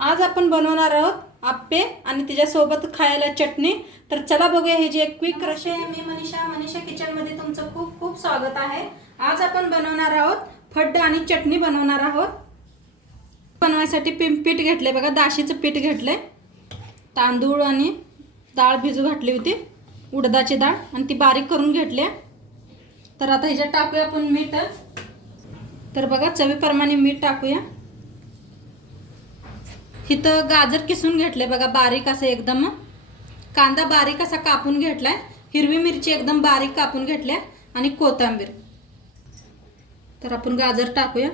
आज आपण बनवणार आहोत आप्पे आणि त्याच्यासोबत खायला चटणी. तर चला बघूया हे जे क्विक रशे मी मनीषा मनीषा किचनमध्ये तुमचं खूप खूप स्वागत आहे. आज आपण बनवणार आहोत फड्ड आणि चटणी बनवणार आहोत. बनवायसाठी पी- पीठ घेतले बघा दाशीचं पीठ घेतलंय. तांदूळ आणि डाळ भिजू घातली होती उडदाची डाळ आणि ती बारीक करून घेतली तर आता ह्याच्यात टाकूया आपण मीठ. तर बघा चवीप्रमाणे मीठ टाकूया. इथं गाजर किसून घेतले बघा बारीक असं एकदम. कांदा बारीक असा कापून घेतलाय. हिरवी मिरची एकदम बारीक कापून घेतल्या आणि कोथिंबीर. तर आपण गाजर टाकूया.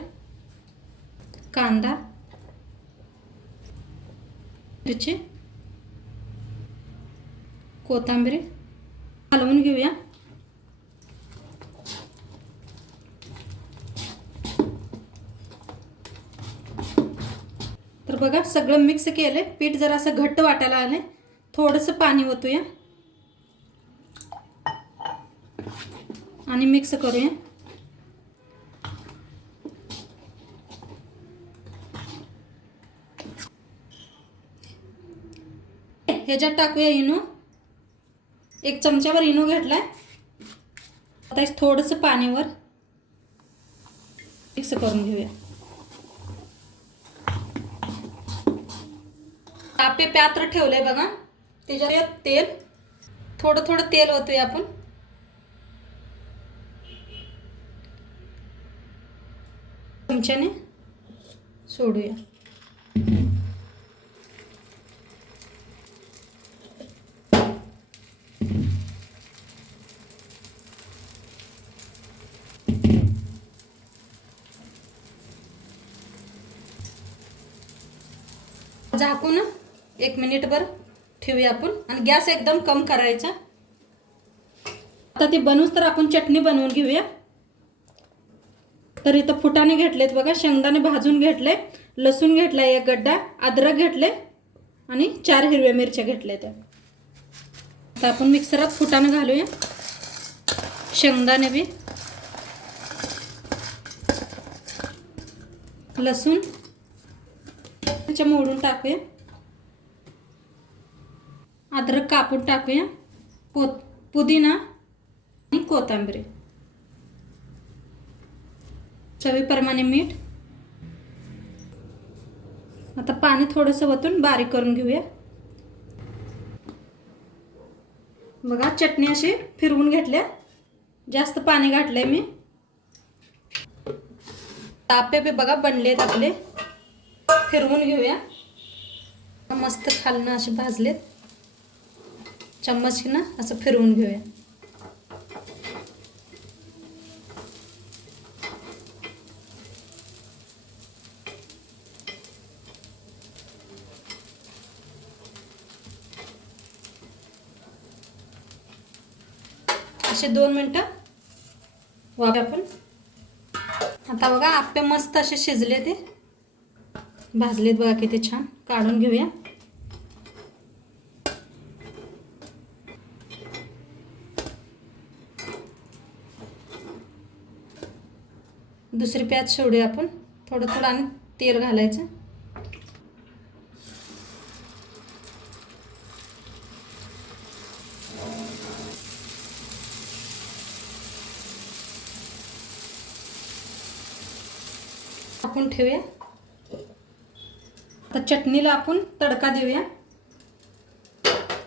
कांदा मिरची कोथिंबीर हलवून घेऊया. तर बघा सगळं मिक्स केलंय. पीठ जरा असं घट्ट वाटायला आलंय. थोडंसं पाणी ओतूया. आणि मिक्स करूया. ह्याच्यात टाकूया इनो. एक चमच्यावर इनो घेतलाय. आता थोडंसं पाणीवर मिक्स करून घेऊया. तापे पात्र ठेवलंय बघा. त्याच्यात तेल थोडं थोडं तेल होतोय आपण. चमच्याने सोडूया. झाकून एक मिनिटभर ठेवूया आपण. आणि गॅस एकदम कम करायचा. आता ती बनवूच तर आपण चटणी बनवून घेऊया. तर इथं फुटाणे घेतलेत बघा. शेंगदाणे भाजून घेतले. लसूण घेतला एक गड्डा. अद्रक घेतले. आणि चार हिरव्या मिरच्या घेतल्या त्या. आता आपण मिक्सरात फुटाणे घालूया. शेंगदाणे बी. लसूण. त्याच्या मोडून टाकूया. अद्रक कापून टाकूया. पो पुदिना आणि कोथिंबीर. चवीप्रमाणे मीठ. आता पाणी थोडंसं वतून बारीक करून घेऊया. बघा चटणी अशी फिरवून घेतल्या. जास्त पाणी घातलंय मी. तापे बी बघा बनलेत आपले. फिरवून घेऊया. मस्त खालनं असे भाजलेत. चम्मच ना असं फिरवून घेऊया. असे दोन मिनटं वाफ आपण. आता बघा आपे मस्त असे शिजले ते. भाजलेत बघा किती छान. काढून घेऊया. दुसरी प्याज सोडूया आपण. थोडं थोडं आणि तेल घालायचं. आपण ठेवूया. तर चटणीला आपण तडका देऊया.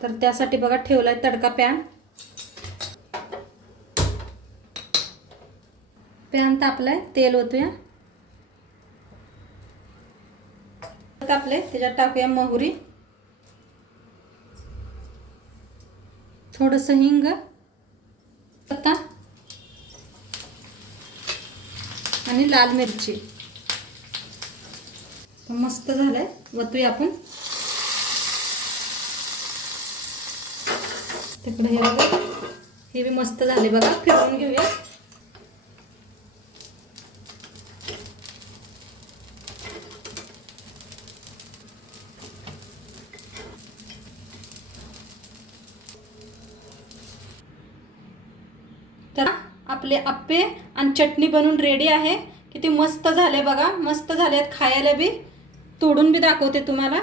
तर त्यासाठी बघा ठेवलाय तडका पॅन. पॅन तापलाय तेल ओतूया. तापले त्याच्यात टाकूया मोहरी. थोडंसं हिंग पत्ता आणि लाल मिरची. मस्त झालंय वतूया आपण. तिकडे हे बघा हे बी मस्त झाले बघा फिरवून घेऊया. तर आपले आप्पे आणि चटणी बनवून रेडी आहे. किती मस्त झाले बघा. मस्त झाले आहेत खायला बी. तोडून बी दाखवते तुम्हाला.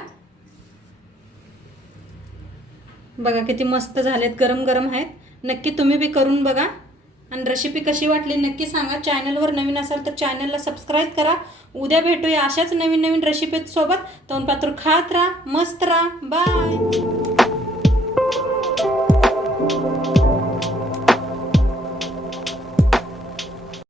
बघा किती मस्त झालेत. गरम गरम आहेत. नक्की तुम्ही बी करून बघा. आणि रेसिपी कशी वाटली नक्की सांगा. चॅनलवर नवीन असाल तर चॅनलला सबस्क्राईब करा. उद्या भेटूया अशाच नवीन नवीन रेसिपीसोबत तोंडपात्र खात राहा. मस्त राहा. बाय